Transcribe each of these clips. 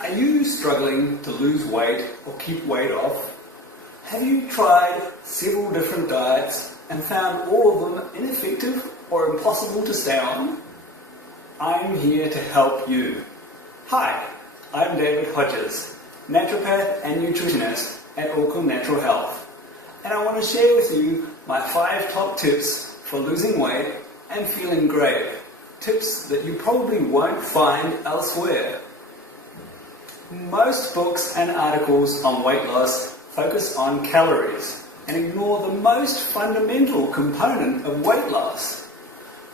Are you struggling to lose weight or keep weight off? Have you tried several different diets and found all of them ineffective or impossible to stay on? I'm here to help you. Hi, I'm David Hodges, naturopath and nutritionist at Auckland Natural Health, and I want to share with you my 5 top tips for losing weight and feeling great. Tips that you probably won't find elsewhere. Most books and articles on weight loss focus on calories and ignore the most fundamental component of weight loss.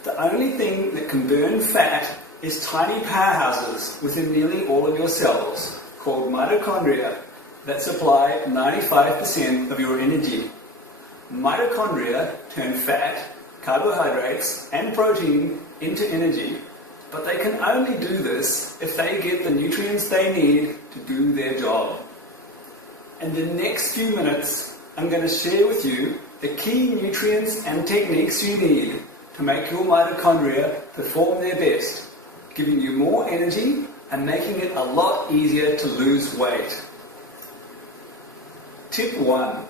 The only thing that can burn fat is tiny powerhouses within nearly all of your cells, called mitochondria, that supply 95% of your energy. Mitochondria turn fat, carbohydrates, and protein into energy, but they can only do this if they get the nutrients they need to do their job. In the next few minutes, I'm going to share with you the key nutrients and techniques you need to make your mitochondria perform their best, giving you more energy and making it a lot easier to lose weight. Tip 1.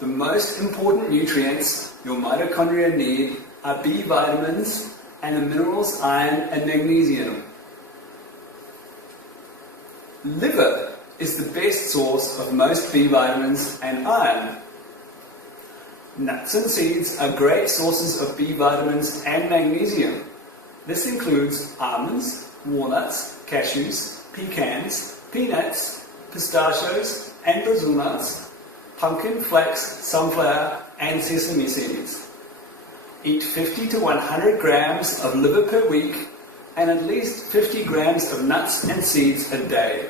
The most important nutrients your mitochondria need are B vitamins and the minerals iron and magnesium. Liver is the best source of most B vitamins and iron. Nuts and seeds are great sources of B vitamins and magnesium. This includes almonds, walnuts, cashews, pecans, peanuts, pistachios and Brazil nuts, pumpkin, flax, sunflower and sesame seeds. Eat 50 to 100 grams of liver per week and at least 50 grams of nuts and seeds a day.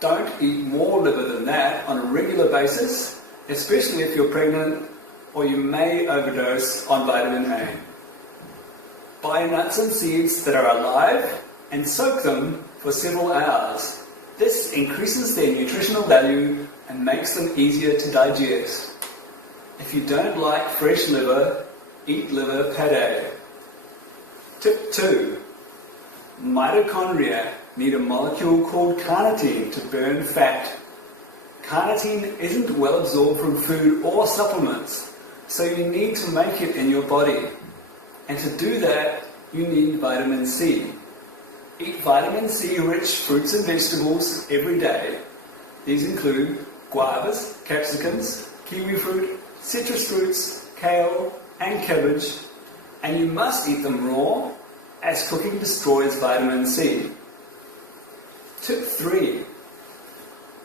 Don't eat more liver than that on a regular basis, especially if you're pregnant, or you may overdose on vitamin A. Buy nuts and seeds that are alive and soak them for several hours. This increases their nutritional value and makes them easier to digest. If you don't like fresh liver, eat liver per day. Tip 2. Mitochondria need a molecule called carnitine to burn fat. Carnitine isn't well absorbed from food or supplements, so you need to make it in your body. And to do that, you need vitamin C. Eat vitamin C rich fruits and vegetables every day. These include guavas, capsicums, kiwi fruit, citrus fruits, kale, and cabbage, and you must eat them raw, as cooking destroys vitamin C. Tip 3.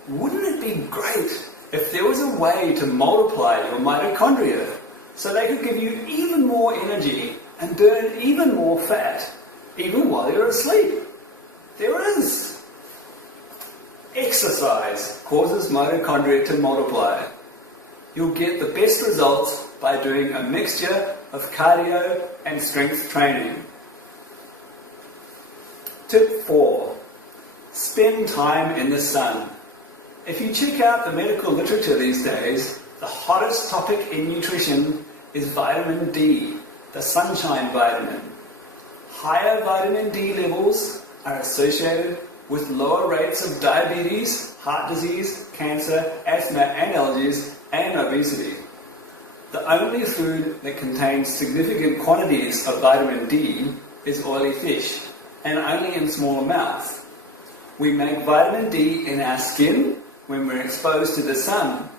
Wouldn't it be great if there was a way to multiply your mitochondria so they could give you even more energy and burn even more fat, even while you're asleep? There is. Exercise causes mitochondria to multiply. You'll get the best results by doing a mixture of cardio and strength training. Tip 4. Spend time in the sun. If you check out the medical literature these days, the hottest topic in nutrition is vitamin D, the sunshine vitamin. Higher vitamin D levels are associated with lower rates of diabetes, heart disease, cancer, asthma and allergies, and obesity. The only food that contains significant quantities of vitamin D is oily fish, and only in small amounts. We make vitamin D in our skin when we're exposed to the sun,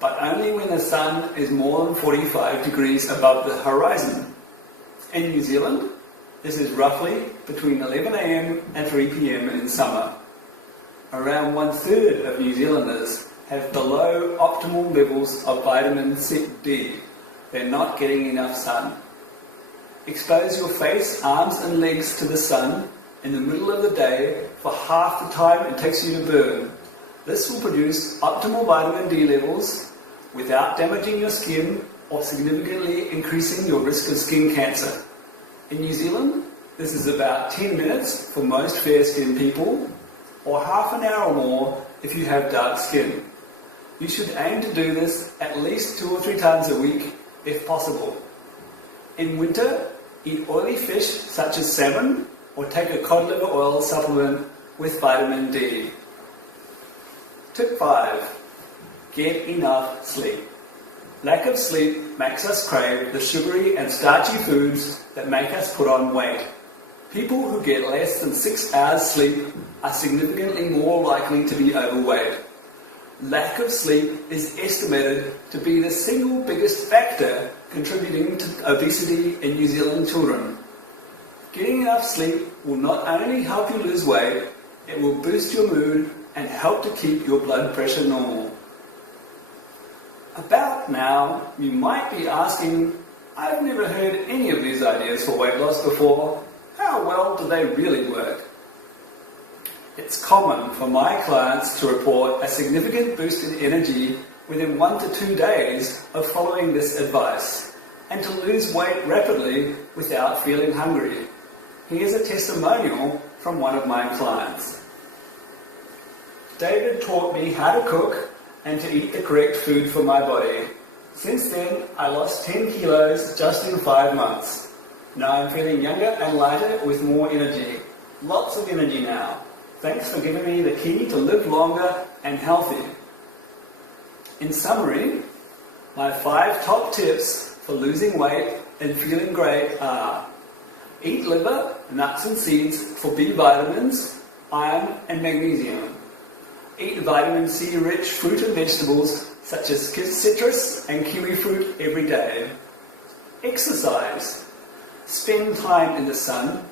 but only when the sun is more than 45 degrees above the horizon. In New Zealand, this is roughly between 11 a.m. and 3 p.m. in summer. Around 1/3 of New Zealanders have below optimal levels of vitamin D. They're not getting enough sun. Expose your face, arms and legs to the sun in the middle of the day for half the time it takes you to burn. This will produce optimal vitamin D levels without damaging your skin or significantly increasing your risk of skin cancer. In New Zealand, this is about 10 minutes for most fair-skinned people, or half an hour or more if you have dark skin. You should aim to do this at least 2 or 3 times a week if possible. In winter, eat oily fish such as salmon or take a cod liver oil supplement with vitamin D. Tip 5. Get enough sleep. Lack of sleep makes us crave the sugary and starchy foods that make us put on weight. People who get less than 6 hours sleep are significantly more likely to be overweight. Lack of sleep is estimated to be the single biggest factor contributing to obesity in New Zealand children. Getting enough sleep will not only help you lose weight, it will boost your mood and help to keep your blood pressure normal. About now, you might be asking, I've never heard any of these ideas for weight loss before. How well do they really work? It's common for my clients to report a significant boost in energy within 1 to 2 days of following this advice, and to lose weight rapidly without feeling hungry. Here's a testimonial from one of my clients. David taught me how to cook and to eat the correct food for my body. Since then, I lost 10 kilos just in 5 months. Now I'm feeling younger and lighter with more energy. Lots of energy now. Thanks for giving me the key to live longer and healthy. In summary, my 5 top tips for losing weight and feeling great are: eat liver, nuts and seeds for B vitamins, iron and magnesium. Eat vitamin C rich fruit and vegetables such as citrus and kiwi fruit every day. Exercise. Spend time in the sun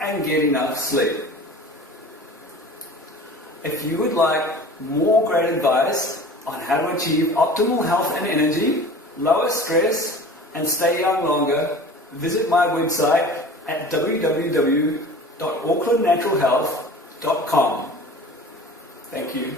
and get enough sleep. If you would like more great advice on how to achieve optimal health and energy, lower stress, and stay young longer, visit my website at www.aucklandnaturalhealth.com. Thank you.